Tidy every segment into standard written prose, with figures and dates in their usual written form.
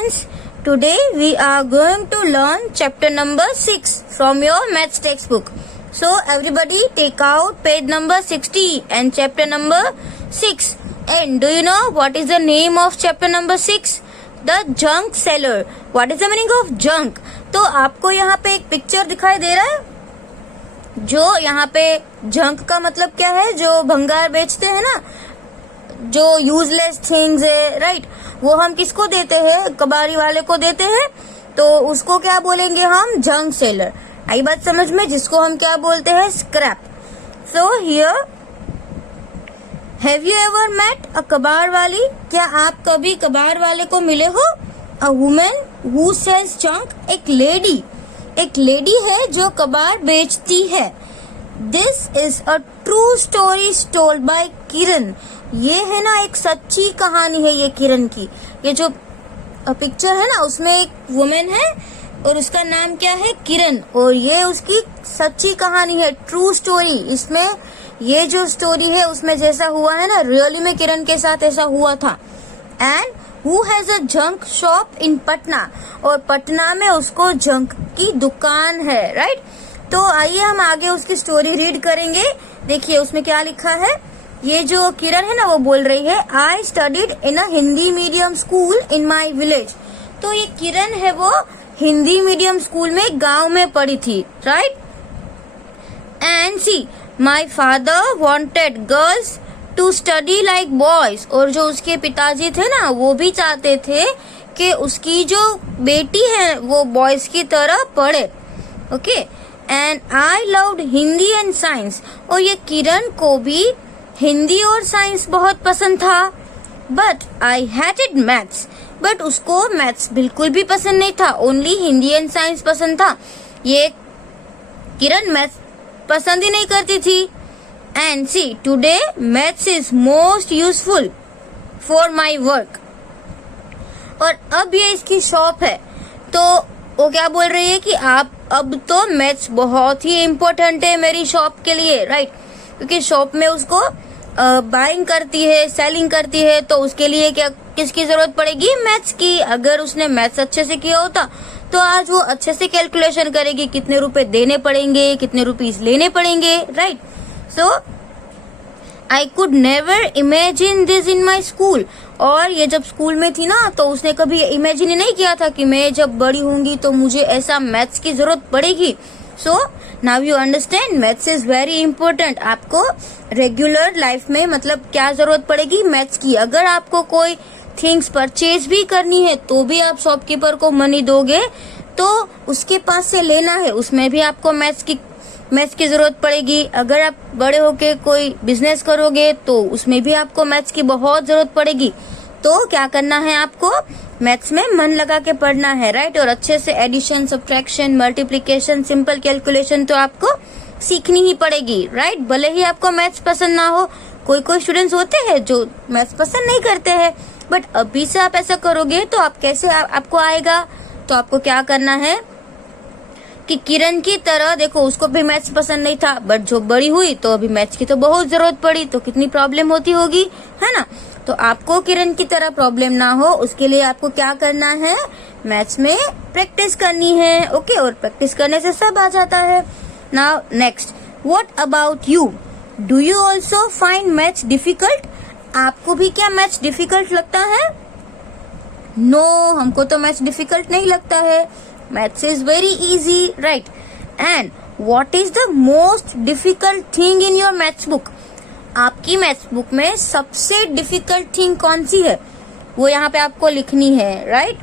students, today we are going to learn chapter number 6 from your maths textbook. So everybody take out page number 60 and chapter number 6. And do you know what is the name of chapter number 6? The junk seller. What is the meaning of junk? तो आपको यहाँ पे एक picture दिखाई दे रहा है, जो यहाँ पे जंक का मतलब क्या है, जो भंगार बेचते हैं ना, जो यूजलेस थिंग्स है, राइट, वो हम किसको देते हैं, कबाड़ी वाले को देते हैं, तो उसको क्या बोलेंगे हम, जंक सेलर. आई बात समझ में, जिसको हम क्या बोलते हैं, scrap. So here, have you ever met a कबाड़ वाली? क्या आप कभी कबाड़ वाले को मिले हो? A women who sells junk. एक लेडी है जो कबाड़ बेचती है. This is a true story told by Kiran. ये है ना एक सच्ची कहानी है ये किरण की. ये जो पिक्चर है ना, उसमें एक वुमेन है और उसका नाम क्या है, किरण, और ये उसकी सच्ची कहानी है, ट्रू स्टोरी. इसमें ये जो स्टोरी है उसमें जैसा हुआ है ना, रियली में किरण के साथ ऐसा हुआ था. And who has a junk shop in Patna, और पटना में उसको जंक की दुकान है, राइट. तो आइए हम आगे उसकी स्टोरी रीड करेंगे. देखिए उसमें क्या लिखा है. ये जो किरण है ना, वो बोल रही है, I studied in a Hindi medium school in my village. तो ये किरण है वो हिंदी मीडियम स्कूल में गांव में पढ़ी थी, right. And see my father wanted girls to study like boys. और जो उसके पिताजी थे ना, वो भी चाहते थे कि उसकी जो बेटी है वो बॉयज की तरह पढ़े. Okay. And I loved Hindi and science. और ये किरण को भी हिंदी और साइंस बहुत पसंद था. But I hated maths. But उसको मैथ्स बिल्कुल भी पसंद नहीं था, ओनली हिंदी एंड साइंस पसंद था. ये किरण मैथ्स पसंद ही नहीं करती थी. And see today maths is most useful for my work. और अब ये इसकी शॉप है, तो वो क्या बोल रही है कि आप अब तो मैथ्स बहुत ही इम्पोर्टेंट है मेरी शॉप के लिए, राइट. क्योंकि शॉप में उसको बाइंग करती है, सेलिंग करती है, तो उसके लिए क्या किसकी जरूरत पड़ेगी, मैथ्स की. अगर उसने मैथ्स अच्छे से किया होता तो आज वो अच्छे से कैलकुलेशन करेगी, कितने रुपए देने पड़ेंगे, कितने रुपीस लेने पड़ेंगे, right. So I could never imagine this in my school. और ये जब स्कूल में थी ना, तो उसने कभी इमेजिन ही नहीं किया था कि मैं जब बड़ी होंगी तो मुझे ऐसा मैथ्स की जरूरत पड़ेगी. So now you understand, maths is very important. आपको रेगुलर लाइफ में मतलब क्या जरूरत पड़ेगी, मैथ्स की. अगर आपको कोई थिंग्स परचेज भी करनी है तो भी आप शॉपकीपर को मनी दोगे, तो उसके पास से लेना है, उसमें भी आपको मैथ्स की जरूरत पड़ेगी. अगर आप बड़े होके कोई बिजनेस करोगे तो उसमें भी आपको मैथ्स की बहुत जरूरत पड़ेगी. तो क्या करना है, आपको मैथ्स में मन लगा के पढ़ना है, राइट. और अच्छे से addition, subtraction, multiplication, simple calculation तो आपको सीखनी ही पड़ेगी, राइट. भले ही आपको मैथ्स पसंद ना हो. कोई स्टूडेंट्स होते हैं जो मैथ्स पसंद नहीं करते हैं, बट अभी से आप ऐसा करोगे तो आप कैसे आपको आएगा. तो आपको क्या करना है कि किरण की तरह, देखो उसको भी मैथ्स पसंद नहीं था, बट जो बड़ी हुई तो अभी मैथ्स की तो बहुत जरूरत पड़ी, तो कितनी प्रॉब्लम होती होगी, है ना. तो आपको किरण की तरह प्रॉब्लम ना हो, उसके लिए आपको क्या करना है, मैथ्स में प्रैक्टिस करनी है. ओके. और प्रैक्टिस करने से सब आ जाता है. Now next, what about you? Do you also find maths difficult? आपको भी क्या मैथ्स डिफिकल्ट लगता है? नो, हमको तो मैथ्स डिफिकल्ट नहीं लगता है. Maths is very easy, right. And what is the most difficult thing in your maths book? आपकी मैथ्स बुक में सबसे डिफिकल्ट थिंग कौन सी है, वो यहाँ पे आपको लिखनी है, right.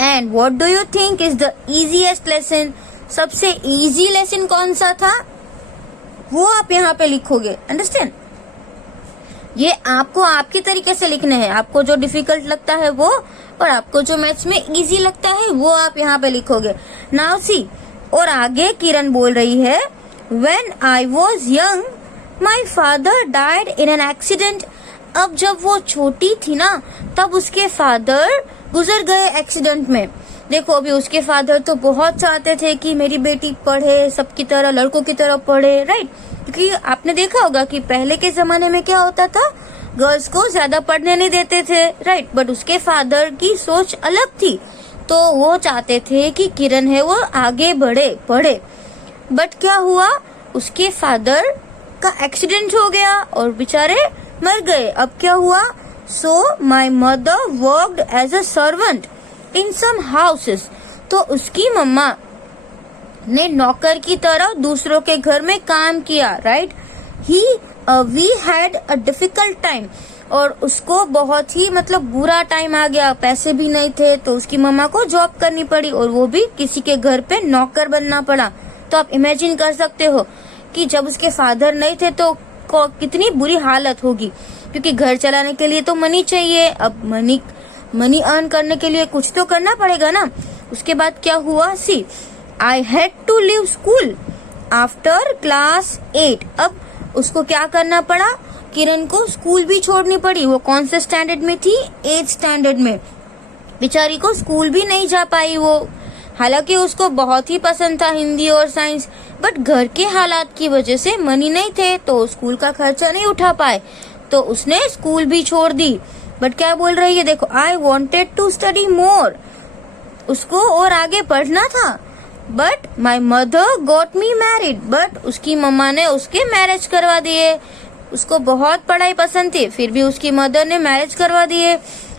And what do you think is the easiest lesson? सबसे इजी लेसन कौन सा था, वो आप यहाँ पे लिखोगे. अंडरस्टैंड? ये आपको आपके तरीके से लिखने हैं. आपको जो डिफिकल्ट लगता है वो, और आपको जो मैथ्स में इजी लगता है वो आप यहाँ पे लिखोगे. नाउ सी, और आगे किरण बोल रही है, when I was young my father died in an accident. अब जब वो छोटी थी ना, तब उसके फादर गुजर गए एक्सीडेंट में. देखो अभी उसके फादर तो बहुत चाहते थे कि मेरी बेटी पढ़े, सबकी तरह, लड़कों की तरह पढ़े, राइट. क्योंकि आपने देखा होगा कि पहले के जमाने में क्या होता था, गर्ल्स को ज्यादा पढ़ने नहीं देते थे, राइट। बट उसके फादर की सोच अलग थी, तो वो चाहते थे कि किरण है वो आगे बढ़े, पढ़े। बट क्या हुआ, उसके फादर का एक्सीडेंट हो गया और बेचारे मर गए। अब क्या हुआ, so my mother worked as a servant in some houses. तो उसकी मम्मा ने नौकर की तरह दूसरों के घर में काम किया, right. We had a difficult time, और उसको बहुत ही मतलब बुरा टाइम आ गया, पैसे भी नहीं थे, तो उसकी मम्मा को जॉब करनी पड़ी और वो भी किसी के घर पे नौकर बनना पड़ा। तो आप इमेजिन कर सकते हो कि जब उसके फादर नहीं थे तो कितनी बुरी हालत होगी, क्योंकि घर चलाने के लिए तो मनी चाहिए। अब मनी अर्न करने के लिए कुछ तो करना पड़ेगा ना। उसके बाद क्या हुआ, see I had to leave school after class 8। अब उसको क्या करना पड़ा, किरण को स्कूल भी छोड़नी पड़ी। वो कौन से स्टैंडर्ड में थी, 8th स्टैंडर्ड में। बेचारी को स्कूल भी नहीं जा पाई वो, हालांकि उसको बहुत ही पसंद था हिंदी और साइंस, बट घर के हालात की वजह से मनी नहीं थे, तो स्कूल का खर्चा नहीं उठा पाए, तो उसने स्कूल भी छोड़ दी। बट क्या बोल रही है, देखो, I wanted to study more, उसको और आगे पढ़ना था। But my mother got me married, but उसकी मम्मा ने उसके मैरिज करवा दिए। उसको बहुत पढ़ाई पसंद थी, फिर भी उसकी मदर ने मैरिज करवा दिए।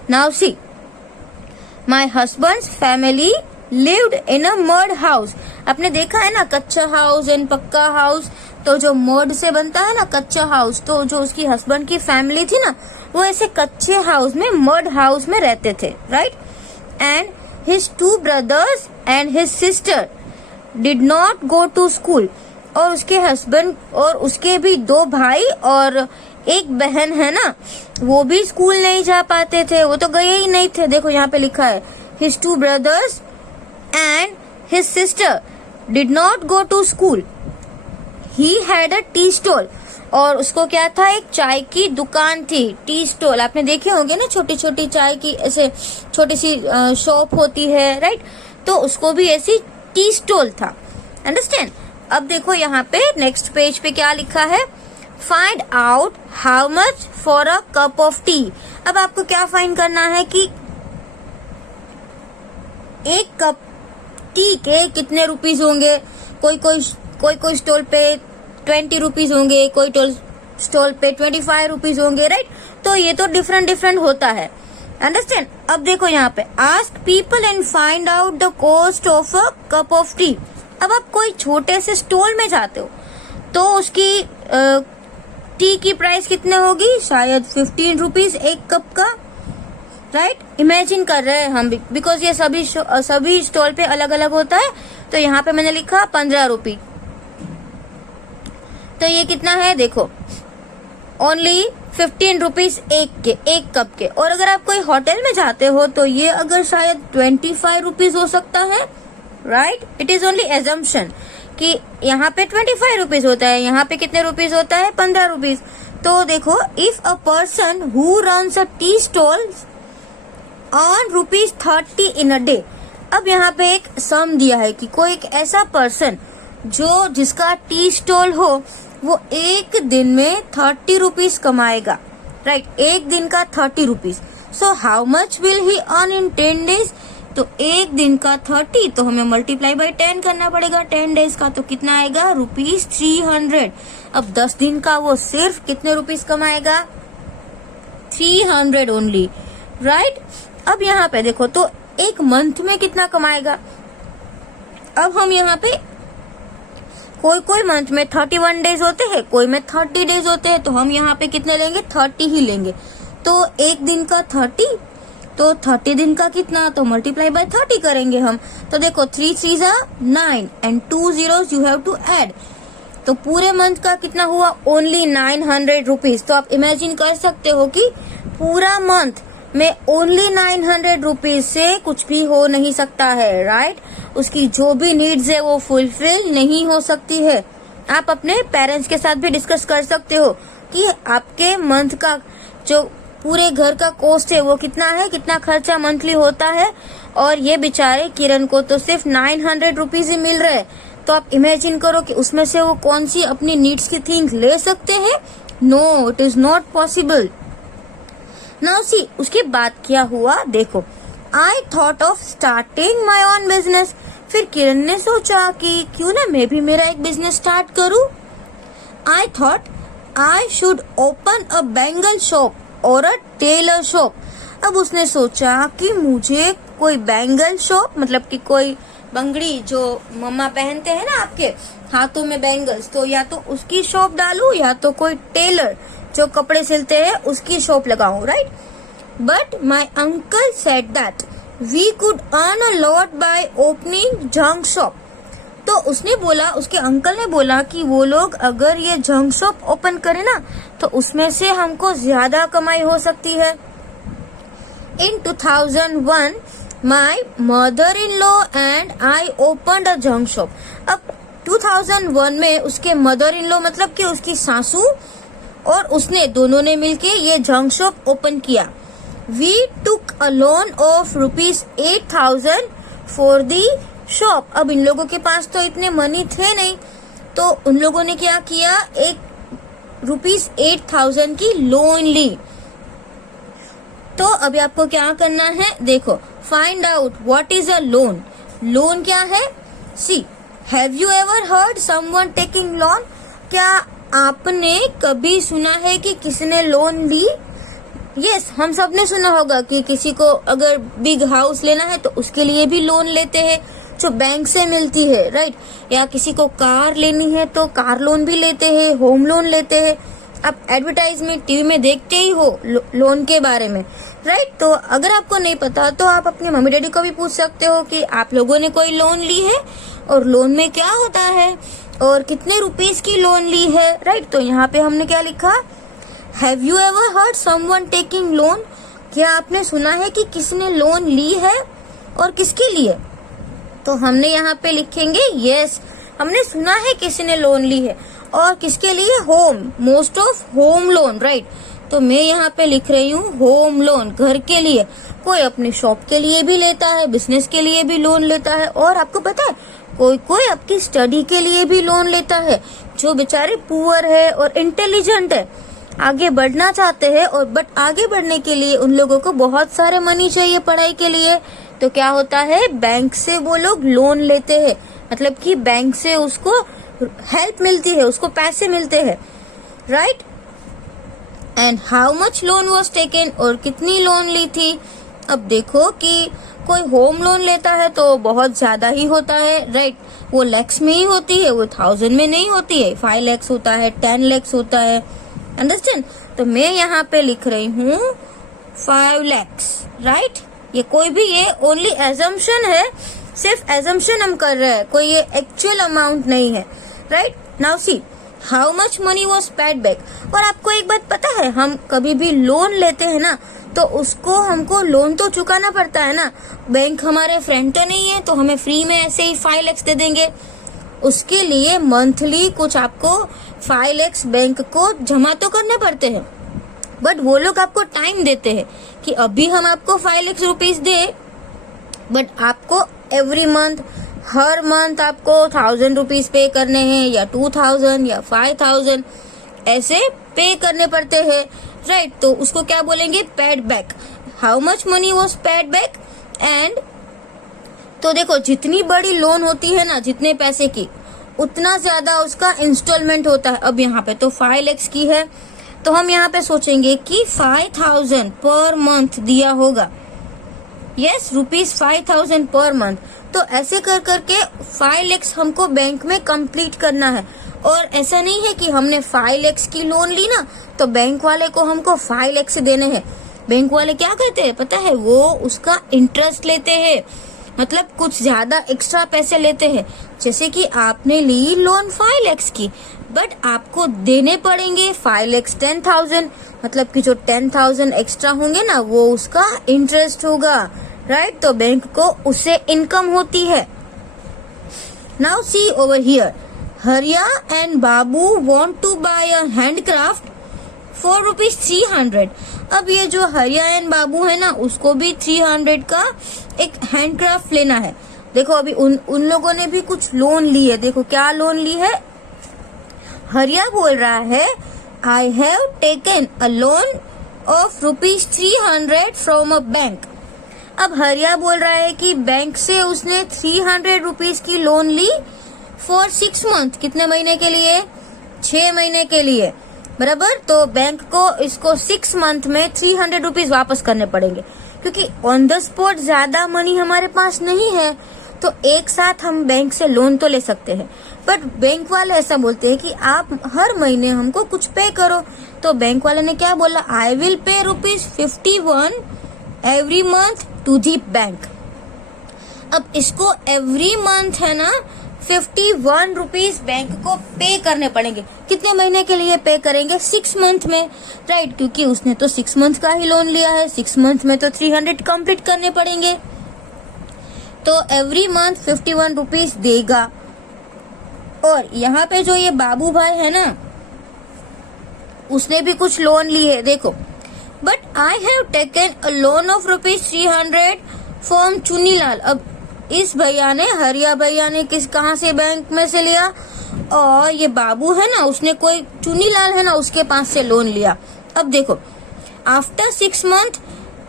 Now see, my husband's family lived in a mud house. आपने देखा है ना, कच्चा हाउस एंड पक्का हाउस। तो जो मड से बनता है ना कच्चा हाउस, तो जो उसकी हस्बैंड की फैमिली थी ना, वो ऐसे कच्चे हाउस में, मड हाउस में रहते थे, right. And his 2 brothers and his sister did not go to school. और उसके हस्बैंड और उसके भी 2 भाई और एक बहन है ना, वो भी स्कूल नहीं जा पाते थे, वो तो गए ही नहीं थे। देखो यहाँ पे लिखा है, his 2 brothers and his sister did not go to school. He had a tea stall, और उसको क्या था, एक चाय की दुकान थी, टी स्टॉल। आपने देखे होंगे ना, छोटी छोटी चाय की ऐसे छोटी सी शॉप होती है, राइट। तो उसको भी ऐसी टी स्टॉल था, अंडरस्टैंड। अब देखो यहाँ पे नेक्स्ट पेज पे क्या लिखा है, find out how much for a cup of T. अब आपको क्या फाइंड करना है कि एक कप टी के कितने रुपीज होंगे। कोई स्टॉल पे 20 रुपीज होंगे, कोई स्टॉल पे 25 रुपीज होंगे, राइट। तो ये तो डिफरेंट होता है, अंडरस्टैंड। अब देखो यहाँ पे, ask people and find out the cost of a cup of T. अब आप कोई छोटे से स्टॉल में जाते हो तो उसकी टी की प्राइस कितने होगी, शायद 15 रुपीज एक कप का, राइट। इमेजिन कर रहे हैं हम, बिकॉज ये सभी स्टॉल पे अलग अलग होता है। तो यहाँ पे मैंने लिखा 15 रुपी। तो ये कितना है, देखो, ओनली 15 रुपीज एक कप के। और अगर आप कोई होटल में जाते हो तो ये अगर शायद 25 रुपीज हो सकता है, right. It is only assumption कि यहाँ पे 25 रुपीज होता है, यहाँ पे कितने रुपीज होता है, 15 रुपीज। तो देखो, if a person who runs a tea stall earn ₹30 in a day. अब यहाँ पे एक सम दिया है कि कोई एक ऐसा पर्सन जिसका टी स्टॉल हो, वो एक दिन में 30 रुपीज कमाएगा, राइट। एक दिन का 30 rupees. So how much will he earn in 10 days। तो एक दिन का 30, तो हमें मल्टीप्लाई बाय 10 करना पड़ेगा 10 days का, तो कितना आएगा, ₹300। अब 10 दिन का वो सिर्फ कितने रुपीज कमाएगा, 300 ओनली, राइट। अब यहाँ पे देखो, तो एक मंथ में कितना कमाएगा। अब हम यहाँ पे कोई मंथ में 31 डेज होते हैं, कोई में 30 डेज होते हैं, तो हम यहाँ पे कितने लेंगे, 30 ही लेंगे। तो एक दिन का 30, तो 30 दिन का कितना, तो मल्टीप्लाई बाय 30 करेंगे हम। तो देखो 3 3s are 9 and 2 zeros you have to add। तो पूरे मंथ का कितना हुआ, ओनली 900 रुपीज। तो आप इमेजिन कर सकते हो कि पूरा मंथ में ओनली 900 रुपीज से कुछ भी हो नहीं सकता है, राइट। उसकी जो भी नीड्स है वो फुलफिल नहीं हो सकती है। आप अपने पेरेंट्स के साथ भी डिस्कस कर सकते हो कि आपके मंथ का जो पूरे घर का कॉस्ट है वो कितना है, कितना खर्चा मंथली होता है। और ये बेचारे किरण को तो सिर्फ 900 रुपीज ही मिल रहे। तो आप इमेजिन करो कि उसमें से वो कौन सी अपनी नीड्स की थिंग ले सकते हैं। No, it is not possible, now see उसके बाद क्या हुआ देखो, I thought of starting my own business. फिर किरण ने सोचा कि क्यों ना मैं भी मेरा एक बिजनेस स्टार्ट करूं। I thought I should open a bangle shop और अ टेलर शॉप। अब उसने सोचा कि मुझे कोई बैंगल शॉप, मतलब कि कोई बंगड़ी जो मम्मा पहनते हैं ना आपके हाथों में बैंगल्स, तो या तो उसकी शॉप डालूं या तो कोई टेलर जो कपड़े सिलते हैं उसकी शॉप लगाऊं, right. But my uncle said that we could earn a lot by opening junk shop. तो उसने बोला, उसके अंकल ने बोला कि वो लोग अगर ये जंक शॉप ओपन करें ना तो उसमें से हमको ज्यादा कमाई हो सकती है। In 2001, my mother-in-law and I opened a junk shop. अब 2001 में उसके mother-in-law मतलब कि उसकी सासू और उसने दोनों ने मिलके ये जंक शॉप ओपन किया। We took a loan of ₹8,000 for the shop. अब इन लोगों के पास तो इतने मनी थे नहीं, तो उन लोगों ने क्या किया, एक ₹8,000 की लोन ली। तो अभी आपको क्या करना है, देखो, find out what is a loan. Loan क्या है? See, have you ever heard someone taking loan? क्या आपने कभी सुना है कि किसी ने लोन ली? यस, हम सब ने सुना होगा कि किसी को अगर बिग हाउस लेना है तो उसके लिए भी लोन लेते हैं जो बैंक से मिलती है, राइट। या किसी को कार लेनी है तो कार लोन भी लेते हैं, होम लोन लेते हैं। आप एडवर्टाइजमेंट टीवी में देखते ही हो लोन के बारे में, राइट। तो अगर आपको नहीं पता तो आप अपने मम्मी डैडी को भी पूछ सकते हो कि आप लोगों ने कोई लोन ली है और लोन में क्या होता है और कितने रुपीस की लोन ली है, राइट। तो यहाँ पे हमने क्या लिखा, have you ever heard someone taking loan? क्या आपने सुना है कि किसने लोन ली है और किसके लिए? तो हमने यहाँ पे लिखेंगे यस, हमने सुना है किसी ने लोन ली है। और किसके लिए? Home, most of home loan, right. तो मैं यहाँ पे लिख रही हूँ होम लोन, घर के लिए। कोई अपनी शॉप के लिए भी लेता है, बिजनेस के लिए भी लोन लेता है, और आपको पता है कोई कोई आपकी स्टडी के लिए भी लोन लेता है। जो बेचारे पुअर है और इंटेलिजेंट है, आगे बढ़ना चाहते हैं, और बट आगे बढ़ने के लिए उन लोगों को बहुत सारे मनी चाहिए पढ़ाई के लिए, तो क्या होता है, बैंक से वो लोग लोन लेते हैं। मतलब कि बैंक से उसको हेल्प मिलती है, उसको पैसे मिलते हैं, right. And how much loan was taken, और कितनी लोन ली थी। अब देखो कि कोई होम लोन लेता है तो बहुत ज्यादा ही होता है, राइट। वो लैक्स में ही होती है, वो 1000 में नहीं होती है। 5 lakhs होता है, 10 lakhs होता है, अंडरस्टैंड। तो मैं यहाँ पे लिख रही हूँ 5 lakhs, राइट। ये कोई भी, ये ओनली एजम्पशन है, सिर्फ एजम्पशन हम कर रहे हैं, कोई ये एक्चुअल अमाउंट नहीं है, right. Now see how much money was paid back. और आपको एक बात पता है, हम कभी भी लोन लेते हैं ना तो उसको हमको लोन तो चुकाना पड़ता है ना। बैंक हमारे फ्रेंड तो नहीं है तो हमें फ्री में ऐसे ही 5 lakhs दे देंगे। उसके लिए मंथली कुछ आपको 5 lakhs बैंक को जमा तो करने पड़ते हैं, बट वो लोग आपको टाइम देते हैं कि अभी हम आपको 5 lakhs रुपीज दे, बट आपको एवरी मंथ, हर मंथ आपको 1000 रुपीज पे करने हैं, या 2000 या 5000 ऐसे पे करने पड़ते हैं, राइट। तो उसको क्या बोलेंगे, paid back. How much money was paid back. And तो देखो, जितनी बड़ी लोन होती है ना, जितने पैसे की, उतना ज्यादा उसका इंस्टॉलमेंट होता है। अब यहाँ पे तो 5 lakhs की है, तो हम यहाँ पे सोचेंगे कि 5000 पर मंथ दिया होगा। Yes, ₹5000 per month. तो ऐसे कर करके 5 lakhs हमको बैंक में कंप्लीट करना है। और ऐसा नहीं है कि हमने 5 lakhs की लोन ली ना तो बैंक वाले को हमको 5 lakhs देने हैं। बैंक वाले क्या करते हैं पता है, वो उसका इंटरेस्ट लेते हैं, मतलब कुछ ज्यादा एक्स्ट्रा पैसे लेते हैं। जैसे कि आपने ली लोन 5 lakhs की, बट आपको देने पड़ेंगे 5 lakhs 10,000, मतलब कि जो 10,000 एक्स्ट्रा होंगे ना वो उसका इंटरेस्ट होगा, राइट। तो बैंक को उससे इनकम होती है। Now see over here, Haria and Babu want to buy a handcraft for ₹300। अब ये जो हरिया एंड बाबू है ना, उसको भी 300 का एक हैंडक्राफ्ट लेना है। देखो अभी उन लोगों ने भी कुछ लोन ली है। देखो क्या लोन ली है, हरिया बोल रहा है I have taken a loan of ₹300 from a bank. अब हरिया बोल रहा है कि बैंक से उसने 300 रुपीज की लोन ली फॉर 6 मंथ। कितने महीने के लिए? 6 महीने के लिए, बराबर। तो बैंक को इसको 6 मंथ में 300 रुपीज वापस करने पड़ेंगे, क्योंकि ऑन द स्पॉट ज्यादा मनी हमारे पास नहीं है। तो एक साथ हम बैंक से लोन तो ले सकते हैं, बट बैंक वाले ऐसा बोलते हैं कि आप हर महीने हमको कुछ पे करो। तो बैंक वाले ने क्या बोला? आई will pay ₹51 every month to the bank. अब इसको एवरी मंथ है ना 51 रुपीज बैंक को पे करने पड़ेंगे। कितने महीने के लिए पे करेंगे? 6 मंथ में, राइट, क्योंकि उसने तो 6 मंथ का ही लोन लिया है। 6 मंथ में तो 300 कंप्लीट करने पड़ेंगे। तो एवरी मंथ 51 रुपीज देगा। और यहाँ पे जो ये बाबू भाई है ना, उसने भी कुछ लोन लिए, देखो। But I have taken a loan of ₹300 from Chunilal. अब इस भैया ने, हरिया भैया ने कहाँ से बैंक में से लिया? और ये बाबू है ना, उसने कोई चुनीलाल है ना, उसके पास से लोन लिया। अब देखो, आफ्टर 6 मंथ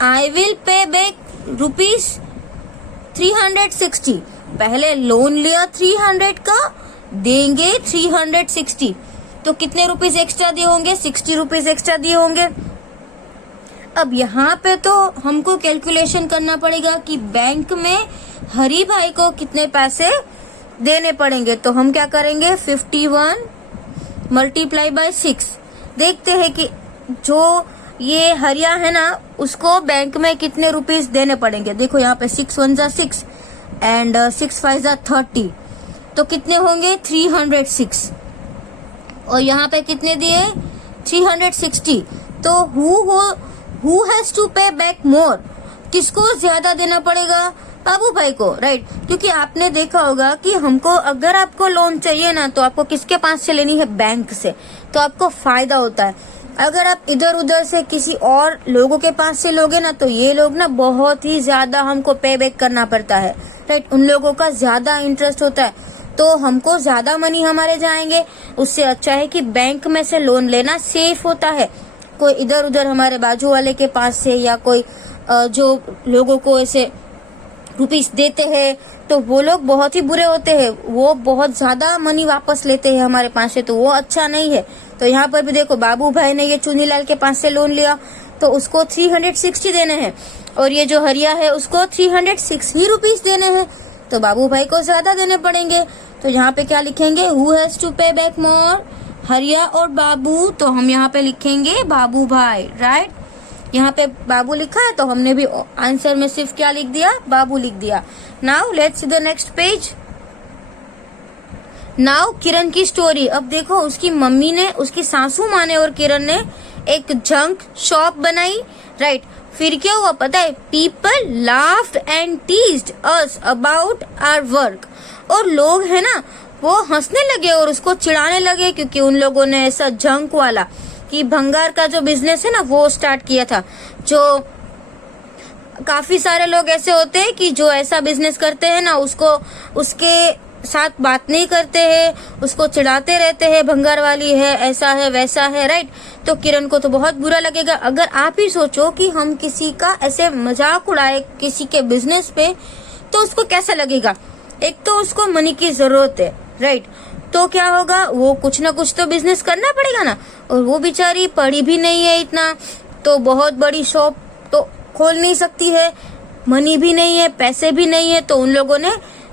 आई विल पे बैक ₹360। पहले लोन लिया 300 का, देंगे 360। तो कितने रुपीज एक्स्ट्रा दिए होंगे? 60 रुपीज एक्स्ट्रा दिए होंगे। अब यहाँ पे तो हमको कैलकुलेशन करना पड़ेगा कि बैंक में हरी भाई को कितने पैसे देने पड़ेंगे। तो हम क्या करेंगे? 51 मल्टीप्लाई बाय 6। देखते हैं कि जो ये हरिया है ना, उसको बैंक में कितने रुपीस देने पड़ेंगे। देखो यहाँ पे 6 1 जा 6 एंड 6 5 जा 30। तो कितने होंगे? 306। और यहाँ पे कितने दिए? 360। तो हु हैज टू पे बैक मोर? किसको ज्यादा देना पड़ेगा? बाबू भाई को, राइट। क्योंकि आपने देखा होगा कि हमको, अगर आपको लोन चाहिए ना, तो आपको किसके पास से लेनी है? बैंक से। तो आपको फायदा होता है। अगर आप इधर उधर से किसी और लोगों के पास से लोगे ना, तो ये लोग ना बहुत ही ज्यादा हमको पे बैक करना पड़ता है, राइट। उन लोगों का ज्यादा इंटरेस्ट होता है, तो हमको ज्यादा मनी हमारे जाएंगे। उससे अच्छा है कि बैंक में से लोन लेना सेफ होता है। कोई इधर उधर हमारे बाजू वाले के पास से, या कोई जो लोगों को ऐसे रुपीस देते हैं, तो वो लोग बहुत ही बुरे होते हैं। वो बहुत ज्यादा मनी वापस लेते हैं हमारे पास से, तो वो अच्छा नहीं है। तो यहाँ पर भी देखो, बाबू भाई ने ये चुनीलाल के पास से लोन लिया, तो उसको 360 देने हैं। और ये जो हरिया है, उसको 306 ही रुपीस देने हैं। तो बाबू भाई को ज्यादा देने पड़ेंगे। तो यहाँ पे क्या लिखेंगे? हु हैज टू पे बैक मोर? हरिया और बाबू। तो हम यहाँ पे लिखेंगे बाबू भाई, राइट। यहाँ पे बाबू लिखा है, तो हमने भी आंसर में सिर्फ क्या लिख दिया? बाबू लिख दिया। Now let's see the next page. Now Kiran की स्टोरी। अब देखो, उसकी मम्मी ने, उसकी सासू माँ ने और किरण ने एक जंक शॉप बनाई, राइट। फिर क्या हुआ पता है? People laughed and teased us about our work. और लोग है ना, वो हंसने लगे और उसको चिढ़ाने लगे, क्योंकि उन लोगों ने ऐसा जंक वाला, कि भंगार का जो बिजनेस है ना, वो स्टार्ट किया था। जो काफी सारे लोग ऐसे होते हैं कि जो ऐसा बिजनेस करते हैं ना, उसको, उसके साथ बात नहीं करते हैं, उसको चिढ़ाते रहते हैं, भंगार वाली है, ऐसा है, वैसा है, राइट। तो किरण को तो बहुत बुरा लगेगा। अगर आप ही सोचो कि हम किसी का ऐसे मजाक उड़ाए किसी के बिजनेस पे, तो उसको कैसा लगेगा? एक तो उसको मनी की जरूरत है, राइट। तो क्या होगा? वो कुछ ना कुछ तो बिजनेस करना पड़ेगा ना। और वो बेचारी पढ़ी भी नहीं है इतना, तो बहुत बड़ी शॉप तो खोल नहीं सकती है, मनी भी नहीं है, पैसे भी नहीं है। तो उन लोगों ने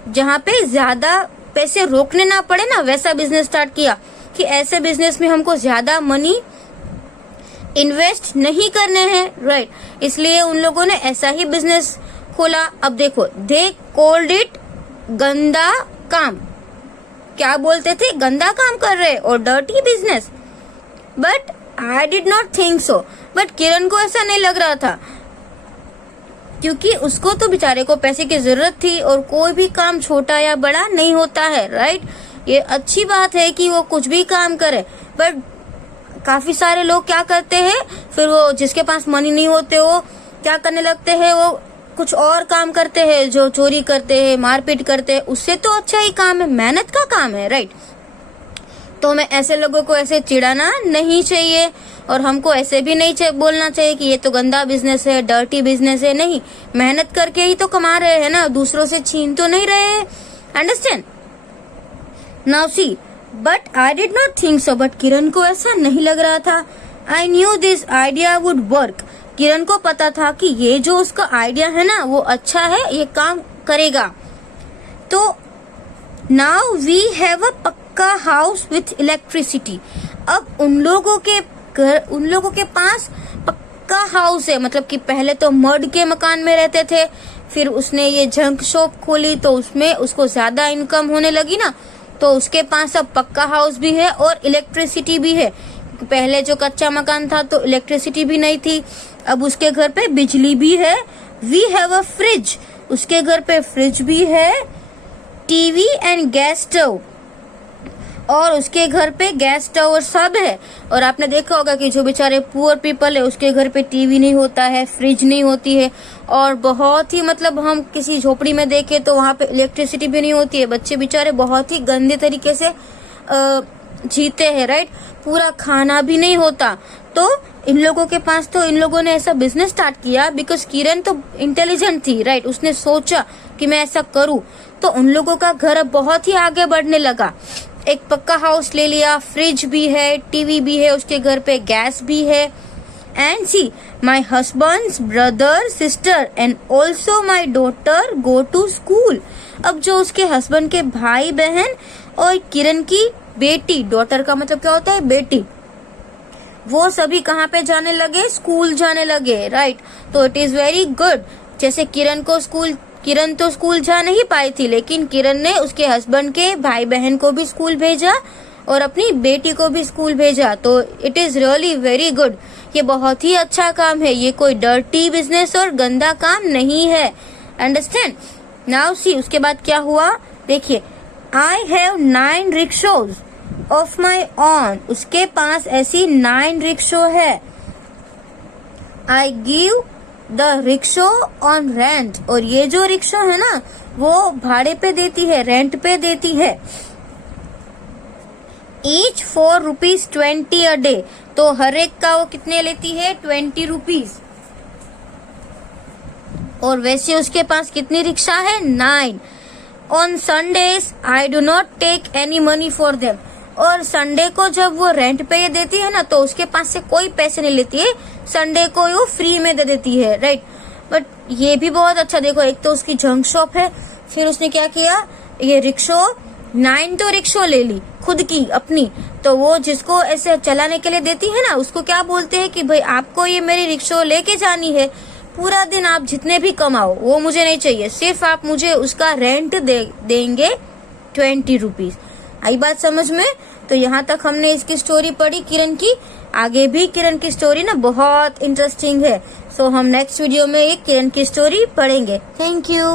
जहाँ पे ज्यादा पैसे रोकने ना पड़े ना, वैसा बिजनेस स्टार्ट किया कि ऐसे बिजनेस में हमको ज्यादा मनी इन्वेस्ट नहीं करने हैं, राइट। इसलिए उन लोगों ने ऐसा ही बिजनेस खोला। अब देखो, दे कॉल्ड इट गंदा काम। क्या बोलते थे? गंदा काम कर रहे और dirty business. But I did not think so. But Kiran को ऐसा नहीं लग रहा था, क्योंकि उसको तो बेचारे को पैसे की जरूरत थी, और कोई भी काम छोटा या बड़ा नहीं होता है, राइट। ये अच्छी बात है कि वो कुछ भी काम करे। बट काफी सारे लोग क्या करते हैं, फिर वो जिसके पास मनी नहीं होते, वो क्या करने लगते हैं? वो कुछ और काम करते हैं, जो चोरी करते हैं, मारपीट करते हैं। उससे तो अच्छा ही काम है, मेहनत का काम है, राइट। तो हमें ऐसे लोगों को ऐसे चिढ़ाना नहीं चाहिए, और हमको ऐसे भी नहीं बोलना चाहिए कि ये तो गंदा बिजनेस है, डर्टी बिजनेस है। नहीं, मेहनत करके ही तो कमा रहे हैं ना, दूसरों से छीन तो नहीं रहे हैं। Understand? Now see, but I did not think so, but Kiran को ऐसा नहीं लग रहा था। I knew this idea would work. Kiran को पता था कि ये जो उसका आइडिया है ना वो अच्छा है, ये काम करेगा। तो नाउ वी हैव अ पक्का हाउस विथ इलेक्ट्रिसिटी। अब उन लोगों के पास पक्का हाउस है, मतलब कि पहले तो मड के मकान में रहते थे, फिर उसने ये जंक शॉप खोली तो उसमें उसको ज्यादा इनकम होने लगी ना, तो उसके पास अब पक्का हाउस भी है और इलेक्ट्रिसिटी भी है। पहले जो कच्चा मकान था तो इलेक्ट्रिसिटी भी नहीं थी, अब उसके घर पे बिजली भी है। वी हैव अ फ्रिज, उसके घर पे फ्रिज भी है, टीवी एंड गैस स्टोव, और उसके घर पे गैस स्टोव और सब है। और आपने देखा होगा कि जो बेचारे पुअर पीपल है उसके घर पे टीवी नहीं होता है, फ्रिज नहीं होती है, और बहुत ही मतलब हम किसी झोपड़ी में देखे तो वहां पे इलेक्ट्रिसिटी भी नहीं होती है। बच्चे बेचारे बहुत ही गंदे तरीके से जीते हैं, राइट? पूरा खाना भी नहीं होता। तो इन लोगों के पास, तो इन लोगों ने ऐसा बिजनेस स्टार्ट किया बिकॉज किरण तो इंटेलिजेंट थी, राइट? उसने सोचा कि मैं ऐसा करूं, तो उन लोगों का घर अब बहुत ही आगे बढ़ने लगा। एक पक्का हाउस ले लिया, फ्रिज भी है, टीवी भी है, उसके घर पे गैस भी है। And see, my husband's brother sister and also my daughter go to school. अब जो उसके हस्बैंड के भाई बहन और किरण की बेटी, डॉटर का मतलब क्या होता है? बेटी, वो सभी कहाँ पे जाने लगे? स्कूल जाने लगे, राइट? तो इट इज वेरी गुड। जैसे किरण तो स्कूल जा नहीं पाई थी, लेकिन किरण ने उसके हस्बैंड के भाई बहन को भी स्कूल भेजा और अपनी बेटी को भी स्कूल भेजा। तो it is really very good. ये बहुत ही अच्छा काम है, ये कोई डर्टी बिजनेस और गंदा काम नहीं है। अंडरस्टैंड? नाउ सी, उसके बाद क्या हुआ देखिए। I have 9 rickshaws of my own. उसके पास ऐसी 9 रिक्शो है। I give the rickshaw on rent. और ये जो रिक्शा है ना वो भाड़े पे देती है, रेंट पे देती है। Each 4 rupees 20 a day. तो हर एक का वो कितने लेती है? 20 रुपीज। और वैसे उसके पास कितनी रिक्शा है? 9। On Sundays I do not take any money for them. और संडे को जब वो रेंट पे ये देती है ना तो उसके पास से कोई पैसे नहीं लेती है, संडे को वो फ्री में दे देती है, राइट? बट ये भी बहुत अच्छा। देखो, एक तो उसकी जंक शॉप है, फिर उसने क्या किया, ये रिक्शो 9 तो रिक्शो ले ली खुद की अपनी। तो वो जिसको ऐसे चलाने के लिए देती है ना उसको क्या बोलते हैं कि भाई आपको ये मेरी रिक्शो लेके जानी है, पूरा दिन आप जितने भी कमाओ वो मुझे नहीं चाहिए, सिर्फ आप मुझे उसका रेंट देंगे 20 रुपीज। आई बात समझ में? तो यहाँ तक हमने इसकी स्टोरी पढ़ी किरण की। आगे भी किरण की स्टोरी ना बहुत इंटरेस्टिंग है। सो हम नेक्स्ट वीडियो में एक किरण की स्टोरी पढ़ेंगे। Thank you.